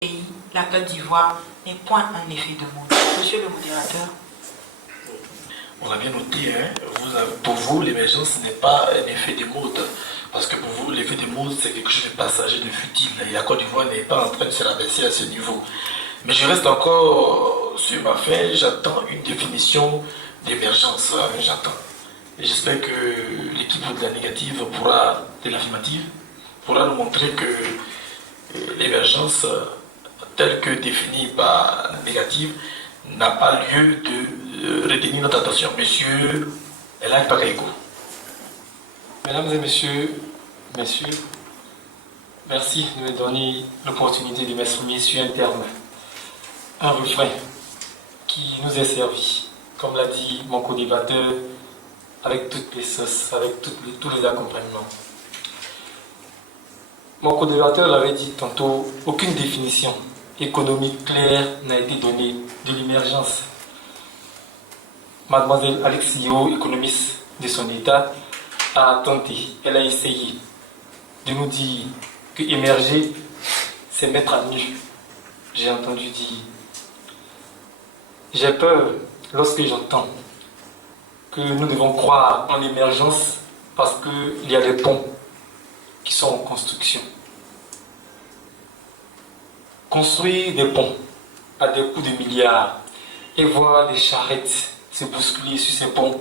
pays, la Côte d'Ivoire, n'est point un effet de mode. Monsieur le modérateur. On a bien noté, hein, pour vous, l'émergence n'est pas un effet de mode. Parce que pour vous, l'effet de mode, c'est quelque chose de passager, de futile. Et la Côte d'Ivoire n'est pas en train de se rabaisser à ce niveau. Mais je reste encore sur ma fin, j'attends une définition d'émergence. J'attends. Et j'espère que l'équipe de la négative de l'affirmative, pourra nous montrer que l'émergence, telle que définie par la négative, n'a pas lieu de retenir notre attention. Monsieur Elhaj Bakaïko. Mesdames et messieurs, merci de me donner l'opportunité de m'exprimer sur un terme, un refrain qui nous est servi, comme l'a dit mon co-débatteur, avec toutes les sauces, avec tous les accompagnements. Mon co-débatteur l'avait dit tantôt, aucune définition économique claire n'a été donnée de l'émergence. Mademoiselle Alexio, économiste de son état, a tenté, elle a essayé de nous dire que émerger, c'est mettre à nu. J'ai entendu dire. J'ai peur lorsque j'entends que nous devons croire en l'émergence parce qu'il y a des ponts qui sont en construction. Construire des ponts à des coûts de milliards et voir des charrettes se bousculer sur ces ponts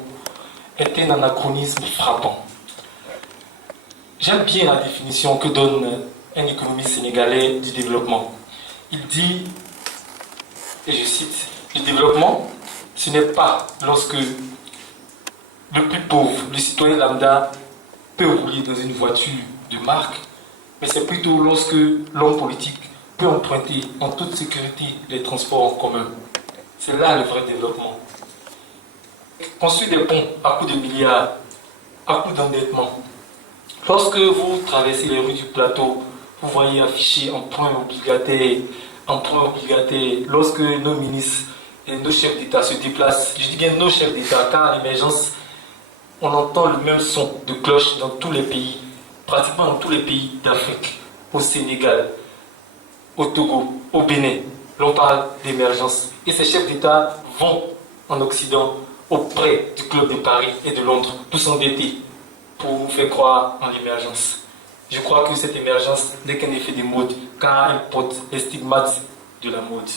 est un anachronisme frappant. J'aime bien la définition que donne un économiste sénégalais du développement. Il dit, et je cite, le développement, ce n'est pas lorsque le plus pauvre, le citoyen lambda, peut rouler dans une voiture de marque, mais c'est plutôt lorsque l'homme politique peut emprunter en toute sécurité les transports en commun. C'est là le vrai développement. Construire des ponts à coût de milliards, à coût d'endettement. Lorsque vous traversez les rues du plateau, vous voyez affiché emprunt obligataire. Lorsque nos ministres et nos chefs d'État se déplacent, je dis bien nos chefs d'État, car à l'émergence, on entend le même son de cloche dans tous les pays, pratiquement dans tous les pays d'Afrique, au Sénégal, au Togo, au Bénin. L'on parle d'émergence. Et ces chefs d'État vont en Occident auprès du Club de Paris et de Londres, tous s'endetter pour nous faire croire en l'émergence. Je crois que cette émergence n'est qu'un effet de mode, car elle porte les stigmates de la mode.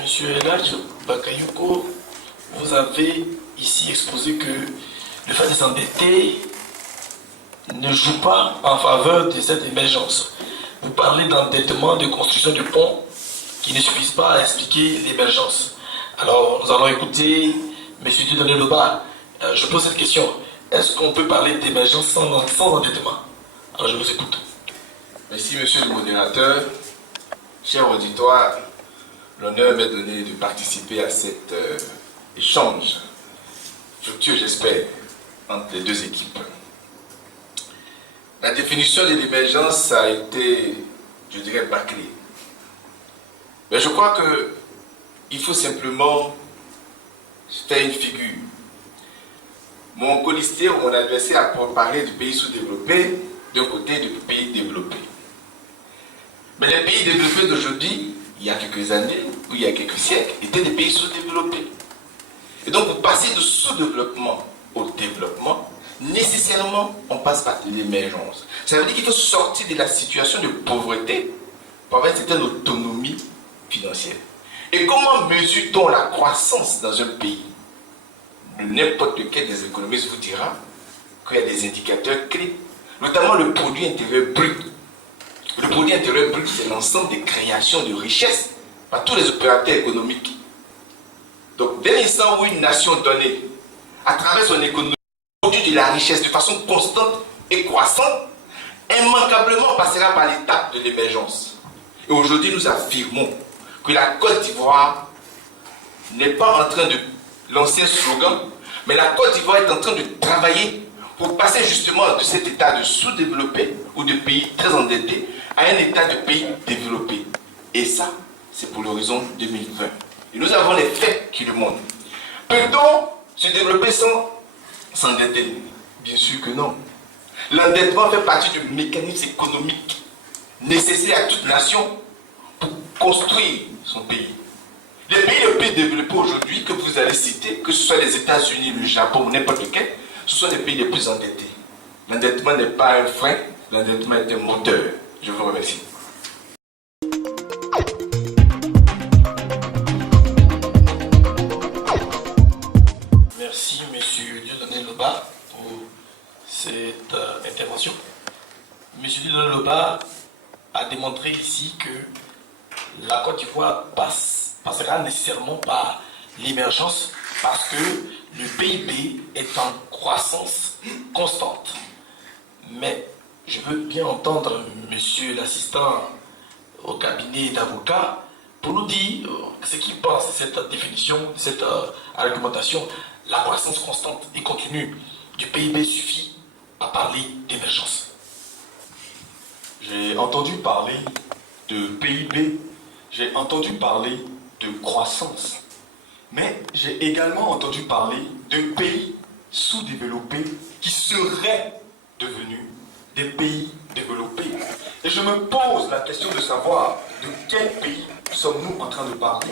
Monsieur Elhaj Bakayoko, vous avez ici exposé que le fait de s'endetter ne joue pas en faveur de cette émergence. Vous parlez d'endettement, de construction de ponts qui ne suffisent pas à expliquer l'émergence. Alors, nous allons écouter M. Dieudonné Loba. Je pose cette question. Est-ce qu'on peut parler d'émergence sans endettement? Alors, je vous écoute. Merci, monsieur le modérateur. Cher auditoire, l'honneur m'est donné de participer à cet échange fructueux, j'espère, entre les deux équipes. La définition de l'émergence a été, je dirais, bâclée. Mais je crois qu'il faut simplement faire une figure. Mon colistier ou mon adversaire a parlé du pays sous-développé, d'un côté du pays développé. Mais les pays développés d'aujourd'hui, il y a quelques années, ou il y a quelques siècles, étaient des pays sous-développés. Et donc, pour passer de sous-développement au développement, nécessairement, on passe par l'émergence. Ça veut dire qu'il faut sortir de la situation de pauvreté pour avoir une certaine autonomie financière. Et comment mesure-t-on la croissance dans un pays? N'importe lequel des économistes vous dira qu'il y a des indicateurs clés, notamment le produit intérieur brut. Le produit intérieur brut, c'est l'ensemble des créations de richesses par tous les opérateurs économiques. Donc, dès l'instant où une nation donnée, à travers son économie, produit de la richesse de façon constante et croissante, immanquablement passera par l'étape de l'émergence. Et aujourd'hui, nous affirmons que la Côte d'Ivoire n'est pas en train de lancer un slogan, mais la Côte d'Ivoire est en train de travailler pour passer justement de cet état de sous-développé ou de pays très endetté à un état de pays développé. Et ça, c'est pour l'horizon 2020. Et nous avons les faits qui le montrent. Peut-on se développer sans s'endetter? Bien sûr que non. L'endettement fait partie du mécanisme économique nécessaire à toute nation pour construire son pays. Les pays les plus développés aujourd'hui que vous allez citer, que ce soit les États-Unis, le Japon ou n'importe lequel, ce sont les pays les plus endettés. L'endettement n'est pas un frein, l'endettement est un moteur. Je vous remercie. Merci, monsieur Dieudonné Loba, pour cette intervention. Monsieur Dieudonné Loba a démontré ici que la Côte d'Ivoire passera nécessairement par l'émergence parce que le PIB est en croissance constante. Mais je veux bien entendre monsieur l'assistant au cabinet d'avocats pour nous dire ce qu'il pense de cette définition, de cette argumentation. La croissance constante et continue du PIB suffit à parler d'émergence. J'ai entendu parler de PIB, j'ai entendu parler de croissance, mais j'ai également entendu parler de pays sous-développés qui seraient devenus des pays développés. Et je me pose la question de savoir de quel pays sommes-nous en train de parler?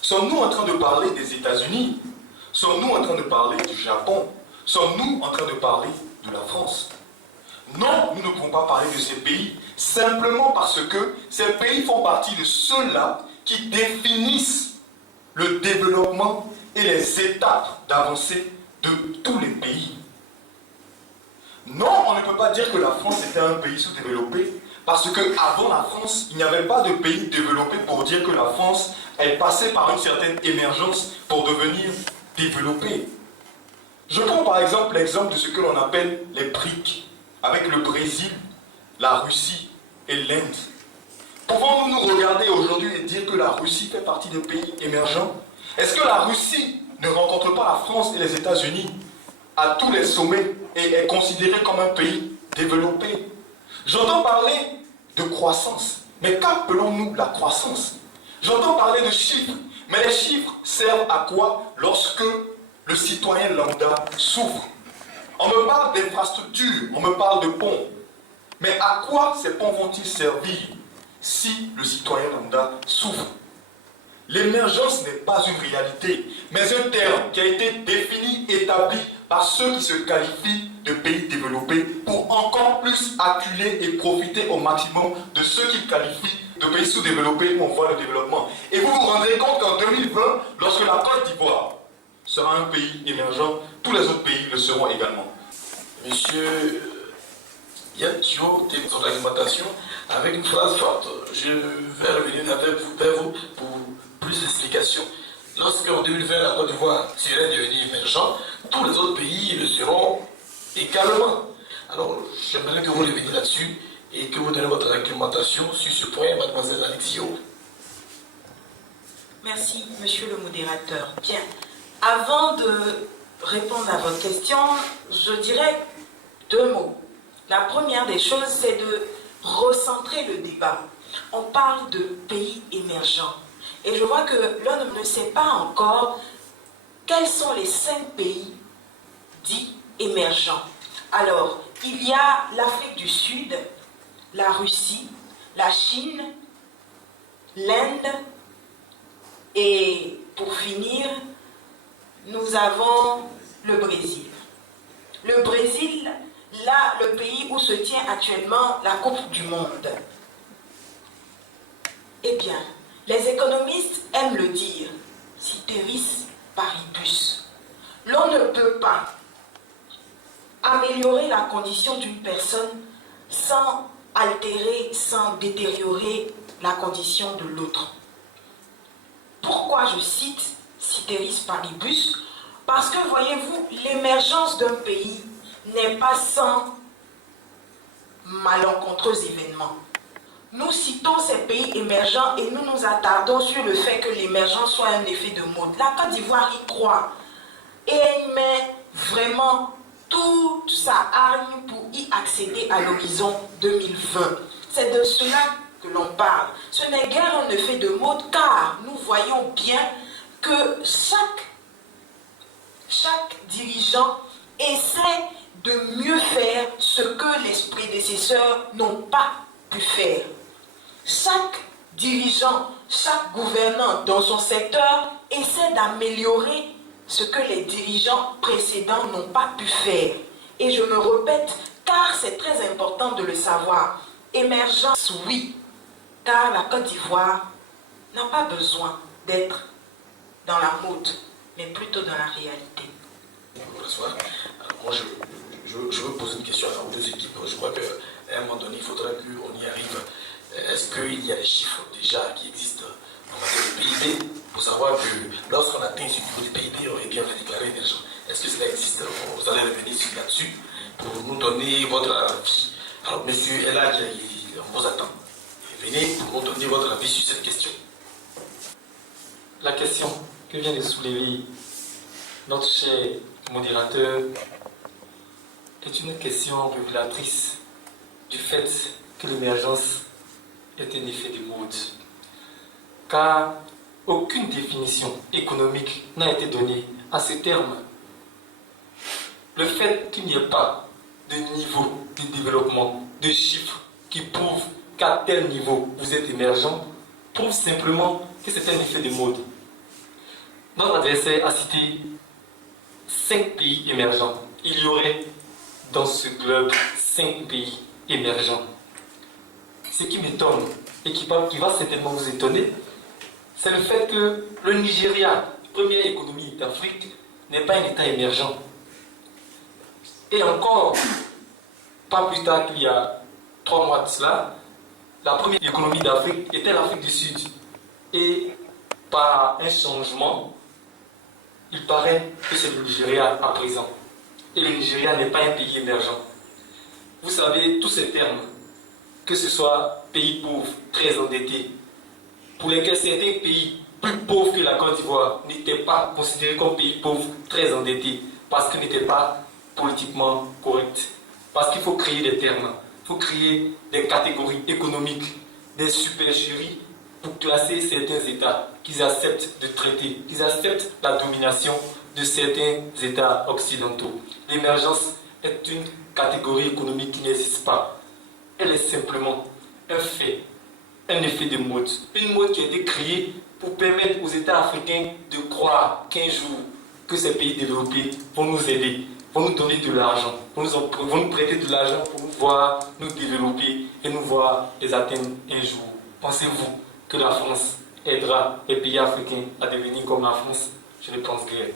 Sommes-nous en train de parler des États-Unis? Sommes-nous en train de parler du Japon? Sommes-nous en train de parler de la France? Non, nous ne pouvons pas parler de ces pays simplement parce que ces pays font partie de ceux-là qui définissent le développement et les étapes d'avancée de tous les pays. Non, on ne peut pas dire que la France était un pays sous-développé parce qu'avant la France, il n'y avait pas de pays développé pour dire que la France est passée par une certaine émergence pour devenir développée. Je prends par exemple l'exemple de ce que l'on appelle les BRICS, avec le Brésil, la Russie et l'Inde. Pouvons-nous nous regarder aujourd'hui et dire que la Russie fait partie des pays émergents? Est-ce que la Russie ne rencontre pas la France et les États-Unis à tous les sommets et est considérée comme un pays développé? J'entends parler de croissance, mais qu'appelons-nous la croissance? J'entends parler de chiffres, mais les chiffres servent à quoi lorsque le citoyen lambda souffre? On me parle d'infrastructures, on me parle de ponts, mais à quoi ces ponts vont-ils servir si le citoyen lambda souffre? L'émergence n'est pas une réalité, mais un terme qui a été défini, établi par ceux qui se qualifient de pays développés pour encore plus acculer et profiter au maximum de ceux qui qualifient de pays sous-développés où on voit le développement. Et vous vous rendrez compte qu'en 2020, lorsque la Côte d'Ivoire sera un pays émergent, tous les autres pays le seront également. Monsieur Yatio, son argumentation avec une phrase forte. Je vais revenir vers vous pour plus d'explications. Lorsqu'en 2020, la Côte d'Ivoire serait devenue émergente, tous les autres pays le seront également. Alors, j'aimerais que vous reveniez là-dessus et que vous donnez votre argumentation sur ce point, mademoiselle Alexio. Merci, monsieur le modérateur. Bien, avant de répondre à votre question, je dirais deux mots. La première des choses, c'est de recentrer le débat. On parle de pays émergents. Et je vois que l'on ne sait pas encore quels sont les 5 pays dits émergents. Alors, il y a l'Afrique du Sud, la Russie, la Chine, l'Inde et pour finir, nous avons le Brésil. Le Brésil, là, le pays où se tient actuellement la Coupe du Monde. Eh bien, les économistes aiment le dire, ceteris paribus. L'on ne peut pas améliorer la condition d'une personne sans altérer, sans détériorer la condition de l'autre. Pourquoi je cite ceteris paribus? Parce que, voyez-vous, l'émergence d'un pays n'est pas sans malencontreux événements. Nous citons ces pays émergents et nous nous attardons sur le fait que l'émergence soit un effet de mode. La Côte d'Ivoire y croit et elle met vraiment toute sa hargne pour y accéder à l'horizon 2020. C'est de cela que l'on parle. Ce n'est guère un effet de mode car nous voyons bien que chaque dirigeant essaie de mieux faire ce que les prédécesseurs n'ont pas pu faire. Chaque dirigeant, chaque gouvernant dans son secteur essaie d'améliorer ce que les dirigeants précédents n'ont pas pu faire. Et je me répète, car c'est très important de le savoir. Émergence, oui, car la Côte d'Ivoire n'a pas besoin d'être dans la mode, mais plutôt dans la réalité. Bonsoir. Alors, moi, je veux poser une question aux deux équipes. Je crois qu'à un moment donné, il faudrait qu'on y arrive. Est-ce qu'il y a des chiffres déjà qui existent en matière de PIB pour savoir que lorsqu'on atteint ce niveau du PIB, on est bien déclaré émergent? Est-ce que cela existe? Vous allez revenir là-dessus pour nous donner votre avis. Alors, monsieur Eladj, on vous attend. Venez pour nous donner votre avis sur cette question. La question que vient de soulever notre cher modérateur est une question révélatrice du fait que l'émergence est un effet de mode. Car aucune définition économique n'a été donnée à ce terme. Le fait qu'il n'y ait pas de niveau de développement, de chiffres qui prouvent qu'à tel niveau vous êtes émergent, prouve simplement que c'est un effet de mode. Notre adversaire a cité 5 pays émergents. Il y aurait dans ce globe 5 pays émergents. Ce qui m'étonne et qui va certainement vous étonner, c'est le fait que le Nigeria, première économie d'Afrique, n'est pas un État émergent. Et encore, pas plus tard qu'il y a 3 mois de cela, la première économie d'Afrique était l'Afrique du Sud. Et par un changement, il paraît que c'est le Nigeria à présent. Et le Nigeria n'est pas un pays émergent. Vous savez, tous ces termes, que ce soit pays pauvre, très endetté, pour lesquels certains pays plus pauvres que la Côte d'Ivoire n'étaient pas considérés comme pays pauvres, très endettés, parce qu'ils n'étaient pas politiquement corrects. Parce qu'il faut créer des termes, il faut créer des catégories économiques, des supercheries pour classer certains États qu'ils acceptent de traiter, qu'ils acceptent la domination de certains États occidentaux. L'émergence est une catégorie économique qui n'existe pas. Elle est simplement un fait, un effet de mode. Une mode qui a été créée pour permettre aux États africains de croire qu'un jour, que ces pays développés vont nous aider, vont nous donner de l'argent, vont nous prêter de l'argent pour nous voir nous développer et nous voir les atteindre un jour. Pensez-vous que la France aidera les pays africains à devenir comme la France? Je ne pense guère.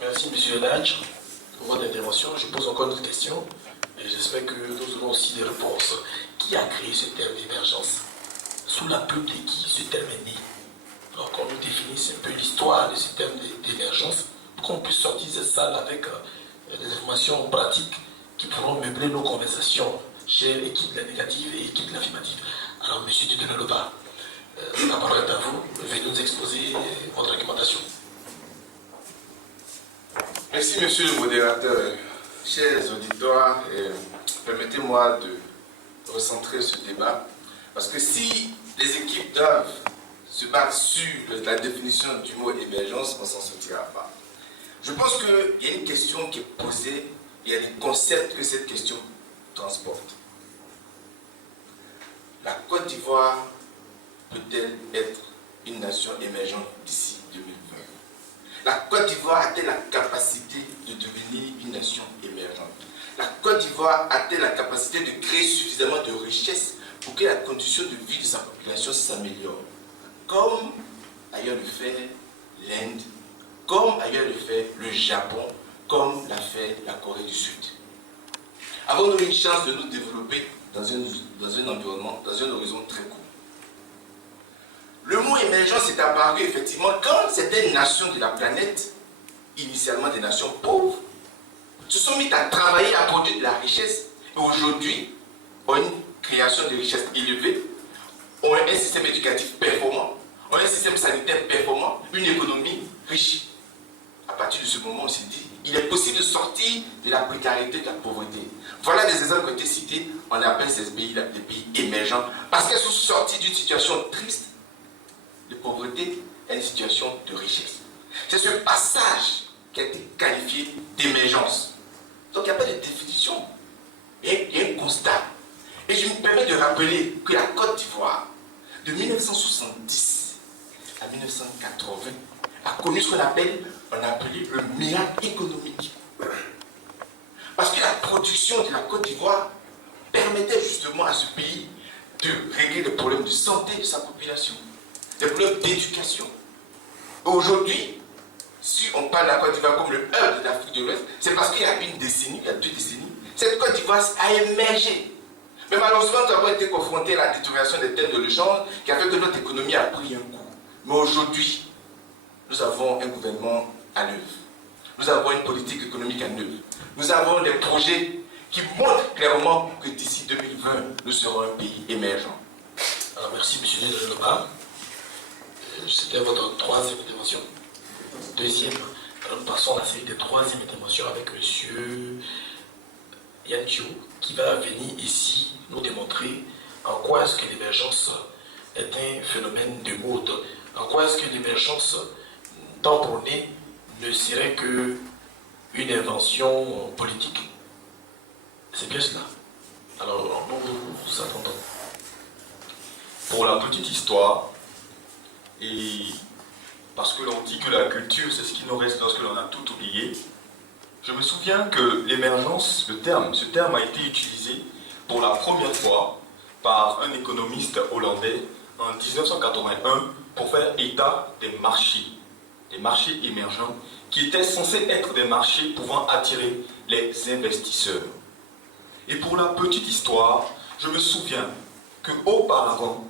Merci, M. Eladj, pour votre intervention. Je pose encore une question et j'espère que nous aurons aussi des réponses. Qui a créé ce terme d'émergence? Sous la plume de qui ce terme est né? Alors qu'on nous définisse un peu l'histoire de ce terme d'émergence, pour qu'on puisse sortir de cette salle avec des informations pratiques qui pourront meubler nos conversations chez l'équipe de la négative et l'équipe de l'affirmative. Alors, M. Dudemeloba, la parole est à vous. Veuillez nous exposer votre argumentation. Merci, monsieur le modérateur. Chers auditeurs, permettez-moi de recentrer ce débat. Parce que si les équipes doivent se battre sur la définition du mot émergence, on ne s'en sortira pas. Je pense qu'il y a une question qui est posée, il y a des concepts que cette question transporte. La Côte d'Ivoire peut-elle être une nation émergente d'ici 2020? La Côte d'Ivoire a-t-elle la capacité de devenir une nation émergente? La Côte d'Ivoire a-t-elle la capacité de créer suffisamment de richesses pour que la condition de vie de sa population s'améliore? Comme ailleurs le fait l'Inde, comme ailleurs le fait le Japon, comme l'a fait la Corée du Sud. Avons-nous une chance de nous développer dans un environnement, dans un horizon très court? Le mot émergence est apparu effectivement quand certaines nations de la planète, initialement des nations pauvres, se sont mis à travailler à produire de la richesse. Et aujourd'hui, ont une création de richesse élevée, ont un système éducatif performant, ont un système sanitaire performant, une économie riche. À partir de ce moment, on s'est dit, il est possible de sortir de la précarité, de la pauvreté. Voilà des exemples qui ont été cités, on appelle ces pays-là des pays émergents, parce qu'elles sont sorties d'une situation triste de pauvreté à une situation de richesse. C'est ce passage qui a été qualifié d'émergence. Donc il n'y a pas de définition, il y a un constat. Et je me permets de rappeler que la Côte d'Ivoire de 1970 à 1980, a connu ce qu'on appelait le miracle économique. Parce que la production de la Côte d'Ivoire permettait justement à ce pays de régler les problèmes de santé de sa population, des problèmes d'éducation. Aujourd'hui, si on parle de la Côte d'Ivoire comme le hub de l'Afrique de l'Ouest, c'est parce qu'il y a une décennie, il y a 2 décennies, cette Côte d'Ivoire a émergé. Mais malheureusement, nous avons été confrontés à la détérioration des thèmes de l'échange qui a fait que notre économie a pris un coup. Mais aujourd'hui, nous avons un gouvernement à l'œuvre. Nous avons une politique économique à l'œuvre. Nous avons des projets qui montrent clairement que d'ici 2020, nous serons un pays émergent. Alors merci M. Lebar. C'était votre 3e intervention. 2e. Alors nous passons à la série de 3e intervention avec M. Yan Chiu, qui va venir ici nous démontrer en quoi est-ce que l'émergence est un phénomène de mode, en quoi est-ce que l'émergence d'embrunner ne serait qu'une invention politique. C'est bien cela. Alors, nous vous attendons. Pour la petite histoire, et parce que l'on dit que la culture, c'est ce qui nous reste lorsque l'on a tout oublié, je me souviens que l'émergence, ce terme a été utilisé pour la première fois par un économiste hollandais en 1981 pour faire état des marchés émergents qui étaient censés être des marchés pouvant attirer les investisseurs. Et pour la petite histoire, je me souviens qu'auparavant,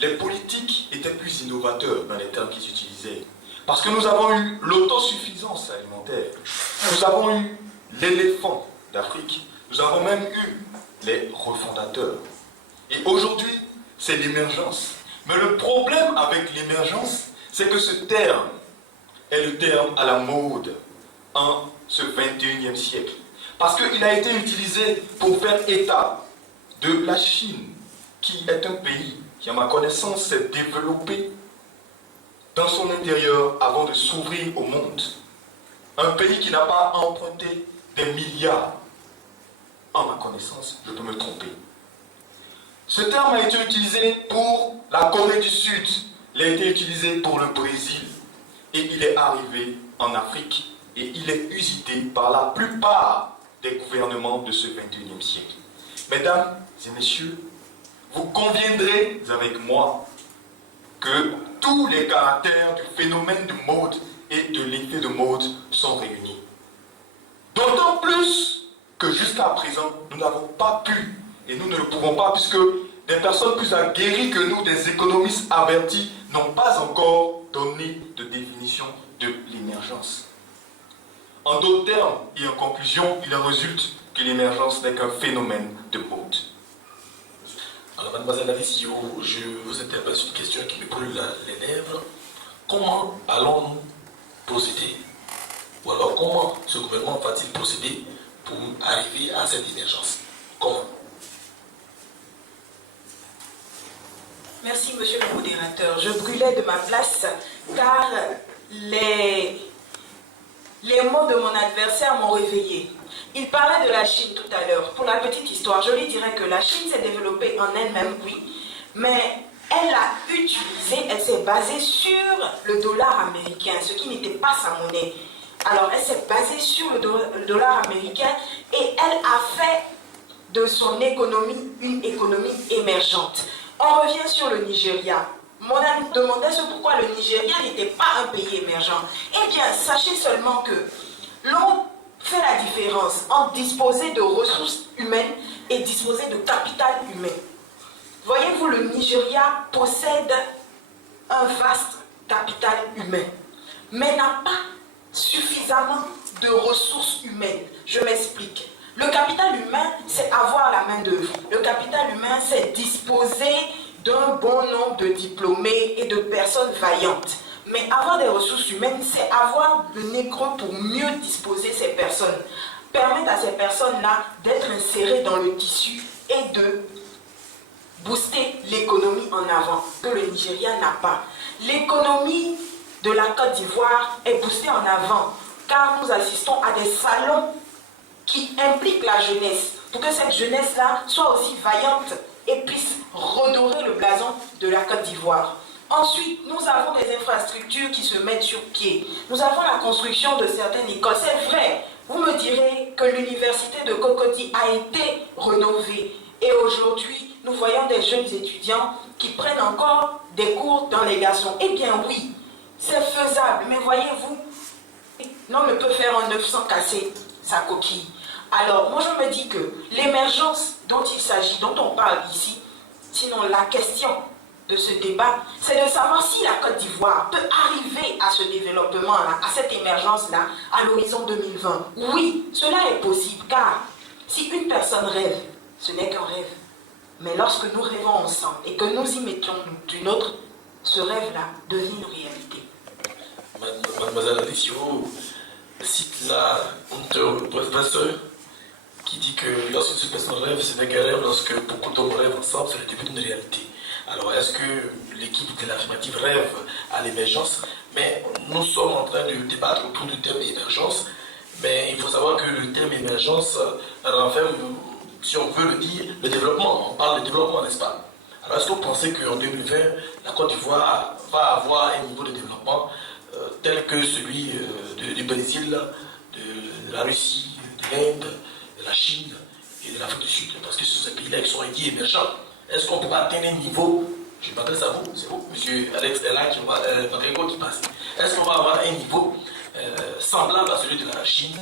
les politiques étaient plus innovateurs dans les termes qu'ils utilisaient. Parce que nous avons eu l'autosuffisance alimentaire, nous avons eu l'éléphant d'Afrique, nous avons même eu les refondateurs. Et aujourd'hui, c'est l'émergence. Mais le problème avec l'émergence, c'est que ce terme est le terme à la mode en ce 21e siècle. Parce qu'il a été utilisé pour faire état de la Chine, qui est un pays qui, à ma connaissance, s'est développé dans son intérieur avant de s'ouvrir au monde. Un pays qui n'a pas emprunté des milliards. En ma connaissance, je peux me tromper. Ce terme a été utilisé pour la Corée du Sud, il a été utilisé pour le Brésil, et il est arrivé en Afrique, et il est usité par la plupart des gouvernements de ce 21e siècle. Mesdames et messieurs, vous conviendrez avec moi que tous les caractères du phénomène de mode et de l'effet de mode sont réunis. D'autant plus que jusqu'à présent, nous n'avons pas pu, et nous ne le pouvons pas, puisque des personnes plus aguerries que nous, des économistes avertis, n'ont pas encore donné de définition de l'émergence. En d'autres termes, et en conclusion, il en résulte que l'émergence n'est qu'un phénomène de mode. Alors, mademoiselle Alicio, je vous interpelle sur une question qui me brûle les lèvres. Comment allons-nous procéder? Ou alors, comment ce gouvernement va-t-il procéder pour arriver à cette émergence? Comment? Merci, monsieur le modérateur. Je brûlais de ma place car les mots de mon adversaire m'ont réveillé. Il parlait de la Chine tout à l'heure. Pour la petite histoire, je lui dirais que la Chine s'est développée en elle-même, oui, mais elle a utilisé, elle s'est basée sur le dollar américain, ce qui n'était pas sa monnaie. Alors, elle s'est basée sur le dollar américain et elle a fait de son économie une économie émergente. On revient sur le Nigeria. Mon ami demandait pourquoi le Nigeria n'était pas un pays émergent. Eh bien, sachez seulement que l'on fait la différence entre disposer de ressources humaines et disposer de capital humain. Voyez-vous, le Nigeria possède un vaste capital humain, mais n'a pas suffisamment de ressources humaines. Je m'explique. Le capital humain, c'est avoir la main-d'œuvre. Le capital humain, c'est disposer d'un bon nombre de diplômés et de personnes vaillantes. Mais avoir des ressources humaines, c'est avoir le nez creux pour mieux disposer ces personnes. Permettre à ces personnes-là d'être insérées dans le tissu et de booster l'économie en avant, que le Nigeria n'a pas. L'économie de la Côte d'Ivoire est boostée en avant, car nous assistons à des salons qui impliquent la jeunesse, pour que cette jeunesse-là soit aussi vaillante et puisse redorer le blason de la Côte d'Ivoire. Ensuite, nous avons des infrastructures qui se mettent sur pied. Nous avons la construction de certaines écoles. C'est vrai, vous me direz que l'université de Cocody a été rénovée. Et aujourd'hui, nous voyons des jeunes étudiants qui prennent encore des cours dans les garçons. Eh bien oui, c'est faisable. Mais voyez-vous, l'on ne peut faire un œuf sans casser sa coquille. Alors, moi je me dis que l'émergence dont il s'agit, dont on parle ici, sinon la question de ce débat, c'est de savoir si la Côte d'Ivoire peut arriver à ce développement-là, à cette émergence-là, à l'horizon 2020. Oui, cela est possible, car si une personne rêve, ce n'est qu'un rêve. Mais lorsque nous rêvons ensemble et que nous y mettons du nôtre, ce rêve-là devient une réalité. Mademoiselle Alessio cite là un professeur qui dit que lorsque une personne rêve, ce n'est qu'un rêve, lorsque beaucoup d'hommes rêvent ensemble, c'est le début d'une réalité. Alors, est-ce que l'équipe de l'Affirmative rêve à l'émergence? Mais nous sommes en train de débattre autour du terme émergence, mais il faut savoir que le terme émergence renferme, si on veut le dire, le développement. On parle de développement, n'est-ce pas? Alors, est-ce que vous pensez qu'en 2020, la Côte d'Ivoire va avoir un niveau de développement tel que celui du Brésil, de la Russie, de l'Inde, de la Chine et de l'Afrique du Sud? Parce que ce sont ces pays-là qui sont dits émergents. Est-ce qu'on peut pas atteindre un niveau, je m'adresse à vous, c'est vous, monsieur Alex Ella qui passe. Est-ce qu'on va avoir un niveau semblable à celui de la Chine?